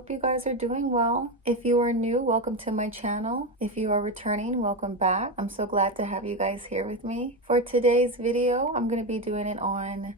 hope you guys are doing well. If you are new, welcome to my channel. If you are returning, welcome back. I'm so glad to have you guys here with me. For today's video, I'm going to be doing it on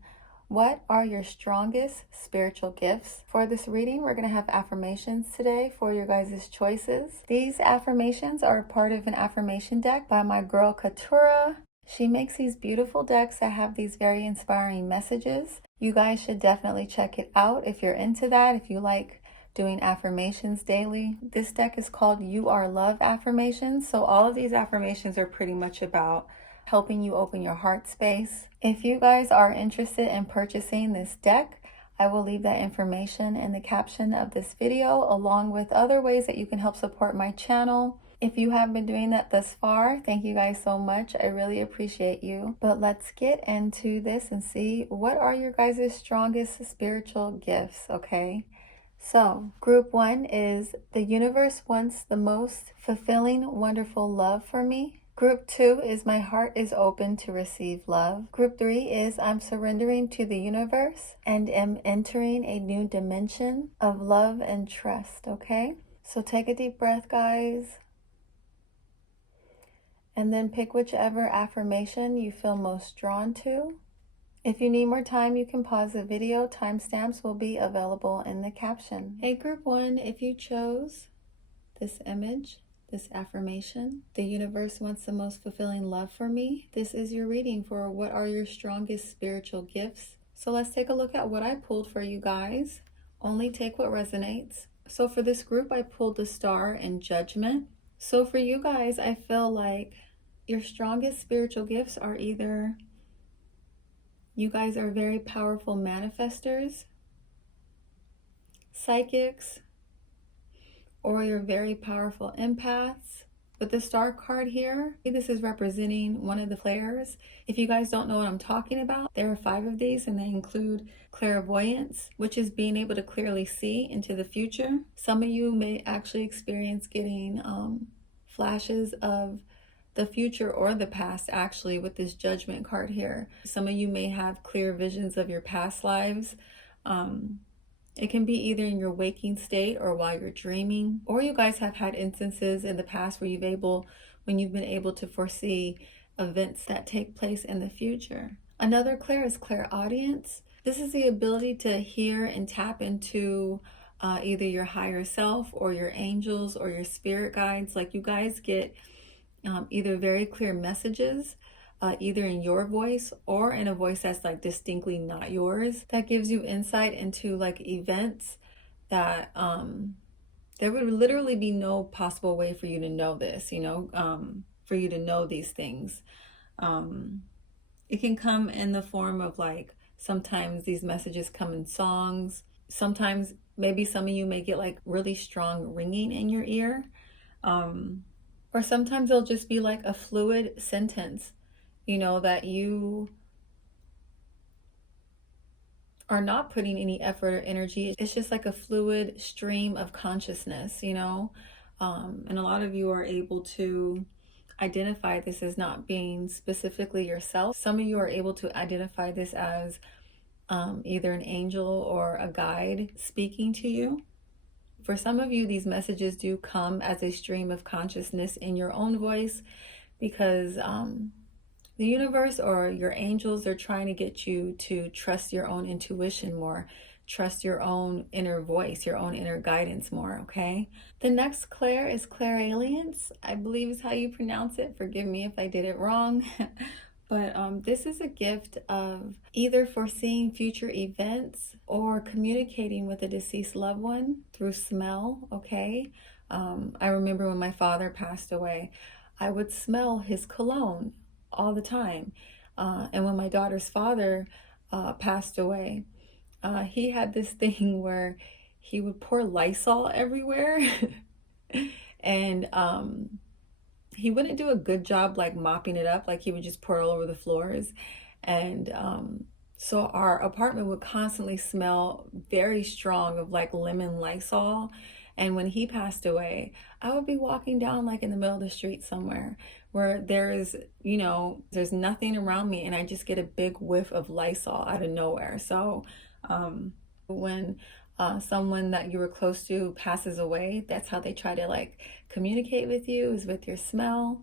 what are your strongest spiritual gifts. For this reading, we're going to have affirmations today for your guys' choices. These affirmations are part of an affirmation deck by my girl Katura. She makes these beautiful decks that have these very inspiring messages. You guys should definitely check it out if you're into that, if you like doing affirmations daily. This deck is called You Are Love Affirmations. So all of these affirmations are pretty much about helping you open your heart space. If you guys are interested in purchasing this deck, I will leave that information in the caption of this video, along with other ways that you can help support my channel. If you have been doing that thus far, thank you guys so much. I really appreciate you. But let's get into this and see what are your guys' strongest spiritual gifts, okay? So, group 1 is the universe wants the most fulfilling, wonderful love for me. Group 2 is my heart is open to receive love. Group 3 is I'm surrendering to the universe and am entering a new dimension of love and trust, okay? So take a deep breath, guys. And then pick whichever affirmation you feel most drawn to. If you need more time, you can pause the video. Timestamps will be available in the caption. Hey, group 1, if you chose this image, this affirmation, the universe wants the most fulfilling love for me, this is your reading for what are your strongest spiritual gifts. So let's take a look at what I pulled for you guys. Only take what resonates. So for this group, I pulled the Star and Judgment. So for you guys, I feel like your strongest spiritual gifts are either you guys are very powerful manifestors, psychics, or you're very powerful empaths. With the Star card here, this is representing one of the clairs. If you guys don't know what I'm talking about, there are 5 of these, and they include clairvoyance, which is being able to clearly see into the future. Some of you may actually experience getting flashes of the future or the past, actually, with this Judgment card here. Some of you may have clear visions of your past lives. It can be either in your waking state or while you're dreaming, or you guys have had instances in the past where when you've been able to foresee events that take place in the future. Another clair is clairaudience. This is the ability to hear and tap into either your higher self or your angels or your spirit guides. Like, you guys get either very clear messages, either in your voice or in a voice that's like distinctly not yours, that gives you insight into like events that there would literally be no possible way for you to know this, for you to know these things. It can come in the form of like, sometimes these messages come in songs. Sometimes maybe some of you may get like really strong ringing in your ear. Or sometimes it'll just be like a fluid sentence, that you are not putting any effort or energy. It's just like a fluid stream of consciousness, and a lot of you are able to identify this as not being specifically yourself. Some of you are able to identify this as either an angel or a guide speaking to you. For some of you, these messages do come as a stream of consciousness in your own voice, because the universe or your angels are trying to get you to trust your own intuition more, trust your own inner voice, your own inner guidance more, okay? The next clair is clairalience, I believe is how you pronounce it. Forgive me if I did it wrong. But this is a gift of either foreseeing future events or communicating with a deceased loved one through smell, okay? I remember when my father passed away, I would smell his cologne all the time. And when my daughter's father passed away, he had this thing where he would pour Lysol everywhere. And he wouldn't do a good job like mopping it up. Like, he would just pour all over the floors. And so our apartment would constantly smell very strong of like lemon Lysol. And when he passed away, I would be walking down like in the middle of the street somewhere where there's nothing around me, and I just get a big whiff of Lysol out of nowhere. So when someone that you were close to passes away, that's how they try to like communicate with you, is with your smell.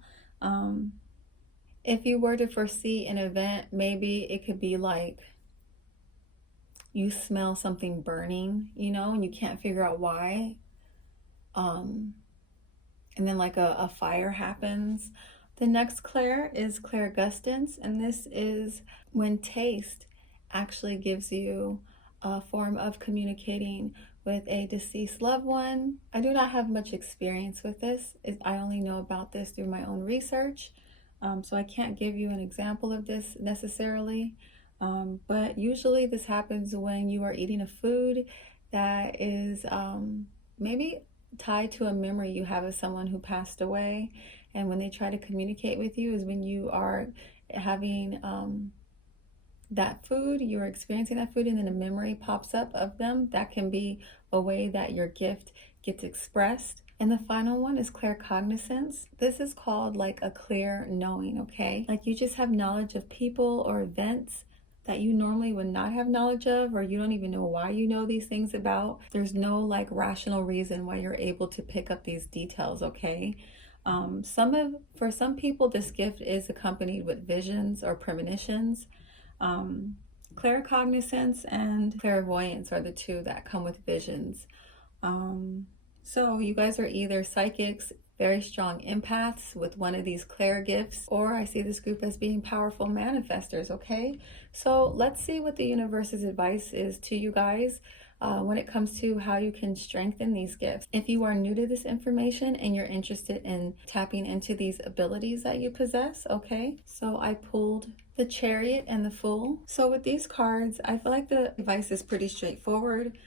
If you were to foresee an event, maybe it could be like you smell something burning, you know, and you can't figure out why. And then like a fire happens. The next clair is clairgustance, and this is when taste actually gives you a form of communicating with a deceased loved one. I do not have much experience with this. I only know about this through my own research, so I can't give you an example of this necessarily. But usually this happens when you are eating a food that is maybe tied to a memory you have of someone who passed away. And when they try to communicate with you is when you are having that food, you're experiencing that food, and then a memory pops up of them. That can be a way that your gift gets expressed. And the final one is claircognizance. This is called like a clear knowing, okay? Like you just have knowledge of people or events that you normally would not have knowledge of, or you don't even know why you know these things about. There's no like rational reason why you're able to pick up these details, okay? For some people, this gift is accompanied with visions or premonitions. Claircognizance and clairvoyance are the two that come with visions. So you guys are either psychics, very strong empaths with one of these clair gifts, or I see this group as being powerful manifestors, okay? So let's see what the universe's advice is to you guys when it comes to how you can strengthen these gifts. If you are new to this information and you're interested in tapping into these abilities that you possess, okay? So I pulled the Chariot and the Fool. So with these cards, I feel like the advice is pretty straightforward.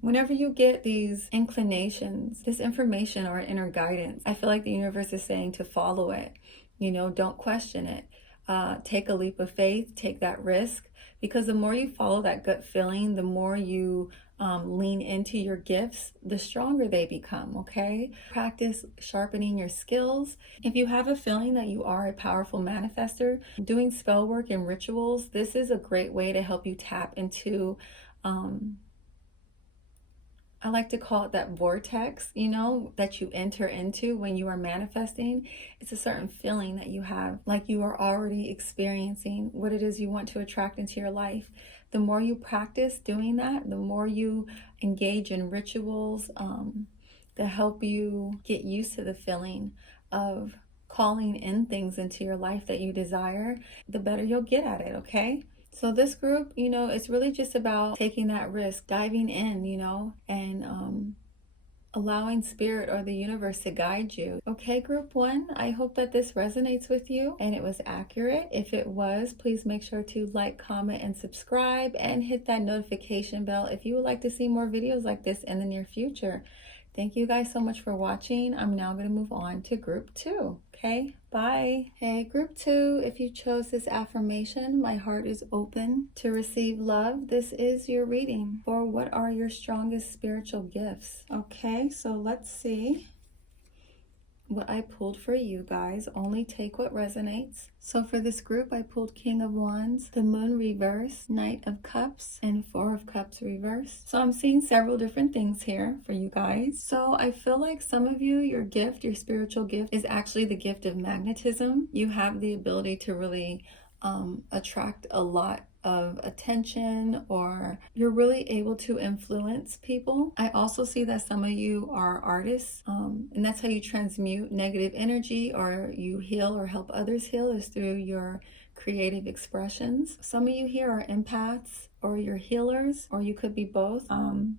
Whenever you get these inclinations, this information or inner guidance, I feel like the universe is saying to follow it. You know, don't question it. Take a leap of faith, take that risk, because the more you follow that gut feeling, the more you lean into your gifts, the stronger they become, okay? Practice sharpening your skills. If you have a feeling that you are a powerful manifester, doing spell work and rituals, this is a great way to help you tap into I like to call it that vortex, you know, that you enter into when you are manifesting. It's a certain feeling that you have, like you are already experiencing what it is you want to attract into your life. The more you practice doing that, the more you engage in rituals that help you get used to the feeling of calling in things into your life that you desire, the better you'll get at it, okay? So this group, you know, it's really just about taking that risk, diving in, you know, and allowing spirit or the universe to guide you. Okay, group one, I hope that this resonates with you and it was accurate. If it was, please make sure to like, comment, and subscribe, and hit that notification bell if you would like to see more videos like this in the near future. Thank you guys so much for watching. I'm now going to move on to group two. Okay, bye. Hey, group two, if you chose this affirmation, my heart is open to receive love. This is your reading for what are your strongest spiritual gifts. Okay, so let's see what I pulled for you guys. Only take what resonates. So for this group, I pulled King of Wands, the Moon reverse, Knight of Cups, and Four of Cups reverse. So I'm seeing several different things here for you guys. So I feel like some of you, your gift, your spiritual gift is actually the gift of magnetism. You have the ability to really attract a lot of attention, or you're really able to influence people. I also see that some of you are artists, and that's how you transmute negative energy, or you heal or help others heal, is through your creative expressions. Some of you here are empaths, or you're healers, or you could be both. I'm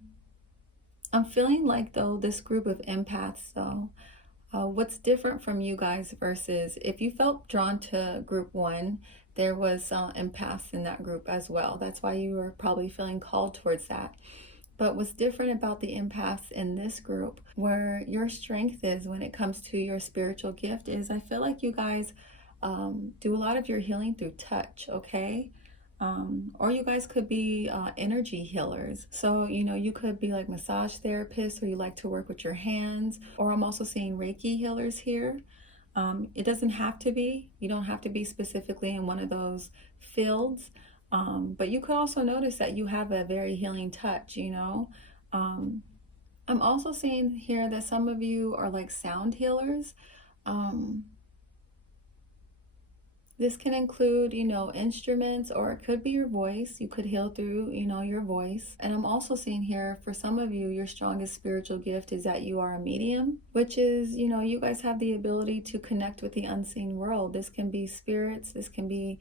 feeling like though this group of empaths though, what's different from you guys versus if you felt drawn to group one, there was empaths in that group as well. That's why you were probably feeling called towards that. But what's different about the empaths in this group, where your strength is when it comes to your spiritual gift, is I feel like you guys do a lot of your healing through touch, okay? Or you guys could be energy healers. So, you know, you could be like massage therapists, or you like to work with your hands, or I'm also seeing Reiki healers here. It doesn't have to be, you don't have to be specifically in one of those fields. But you could also notice that you have a very healing touch, you know. I'm also seeing here that some of you are like sound healers. Um, This can include, you know, instruments, or it could be your voice. You could heal through, you know, your voice. And I'm also seeing here for some of you, your strongest spiritual gift is that you are a medium, which is, you know, you guys have the ability to connect with the unseen world. This can be spirits, this can be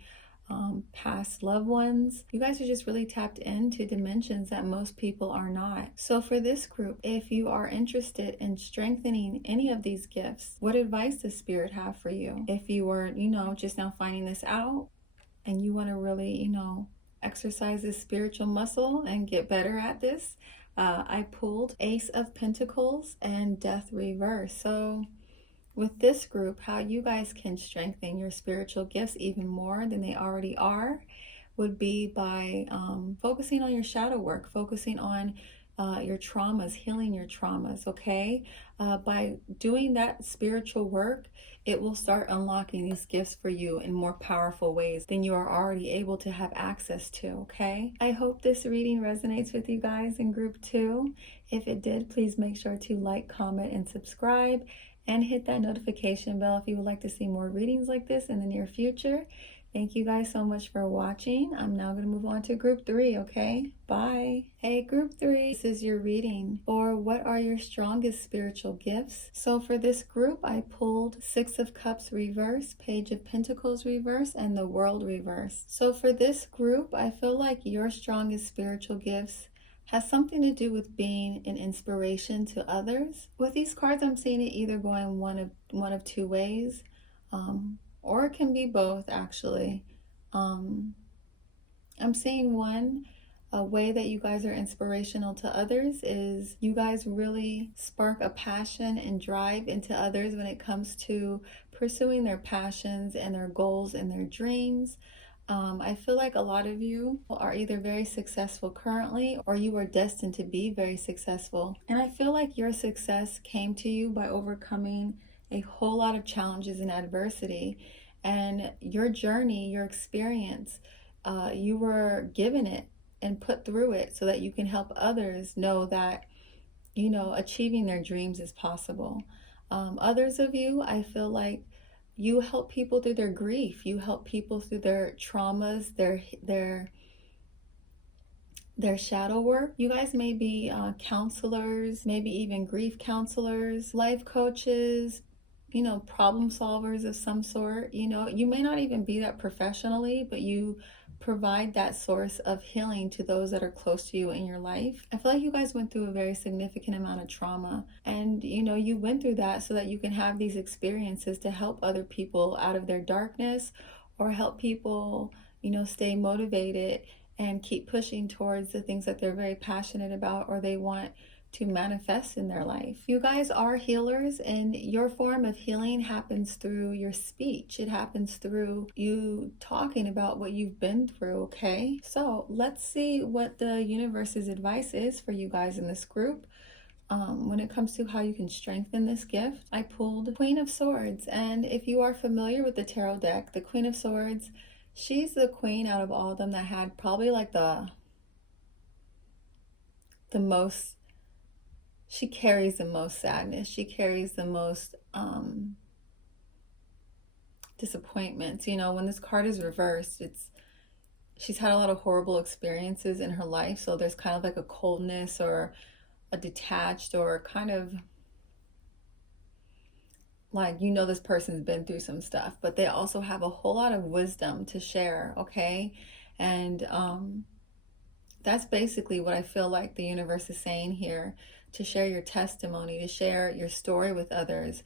past loved ones. You guys are just really tapped into dimensions that most people are not. So for this group, if you are interested in strengthening any of these gifts, what advice does Spirit have for you? If you were, you know, just now finding this out and you want to really, you know, exercise this spiritual muscle and get better at this, I pulled Ace of Pentacles and Death Reverse. So with this group, how you guys can strengthen your spiritual gifts even more than they already are would be by focusing on your shadow work, focusing on your traumas, healing your traumas, okay? By doing that spiritual work, it will start unlocking these gifts for you in more powerful ways than you are already able to have access to, okay? I hope this reading resonates with you guys in group 2. If it did, please make sure to like, comment, and subscribe, and hit that notification bell if you would like to see more readings like this in the near future. Thank you guys so much for watching. I'm now going to move on to group 3, okay? Bye. Hey, group 3, this is your reading for what are your strongest spiritual gifts. So for this group, I pulled Six of Cups reverse, Page of Pentacles reverse, and the World reverse. So for this group, I feel like your strongest spiritual gifts has something to do with being an inspiration to others. With these cards, I'm seeing it either going one of two ways, or it can be both actually. I'm seeing a way that you guys are inspirational to others is you guys really spark a passion and drive into others when it comes to pursuing their passions and their goals and their dreams. I feel like a lot of you are either very successful currently or you are destined to be very successful. And I feel like your success came to you by overcoming a whole lot of challenges and adversity. And your journey, your experience, you were given it and put through it so that you can help others know that, you know, achieving their dreams is possible. Others of you, I feel like you help people through their grief. You help people through their traumas, their shadow work. You guys may be counselors, maybe even grief counselors, life coaches, you know, problem solvers of some sort. You know, you may not even be that professionally, but you provide that source of healing to those that are close to you in your life. I feel like you guys went through a very significant amount of trauma, and you know, you went through that so that you can have these experiences to help other people out of their darkness, or help people, you know, stay motivated and keep pushing towards the things that they're very passionate about or they want to manifest in their life. You guys are healers, and your form of healing happens through your speech. It happens through you talking about what you've been through, okay? So let's see what the universe's advice is for you guys in this group. When it comes to how you can strengthen this gift, I pulled Queen of Swords. And if you are familiar with the tarot deck, the Queen of Swords, she's the queen out of all of them that had probably like the most, she carries the most sadness. She carries the most disappointments. You know, when this card is reversed, she's had a lot of horrible experiences in her life. So there's kind of like a coldness or a detached or kind of like, you know, this person's been through some stuff, but they also have a whole lot of wisdom to share, okay? And that's basically what I feel like the universe is saying here, to share your testimony, to share your story with others.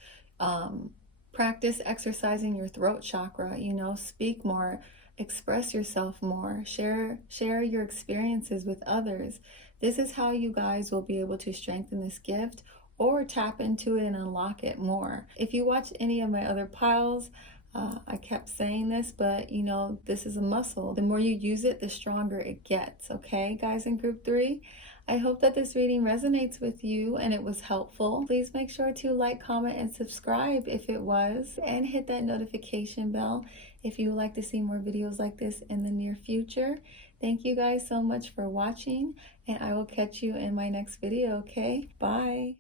Practice exercising your throat chakra, you know, speak more, express yourself more, share your experiences with others. This is how you guys will be able to strengthen this gift or tap into it and unlock it more. If you watch any of my other piles, I kept saying this, but you know, this is a muscle. The more you use it, the stronger it gets. Okay, guys in group 3? I hope that this reading resonates with you and it was helpful. Please make sure to like, comment, and subscribe if it was, and hit that notification bell if you would like to see more videos like this in the near future. Thank you guys so much for watching, and I will catch you in my next video, okay? Bye.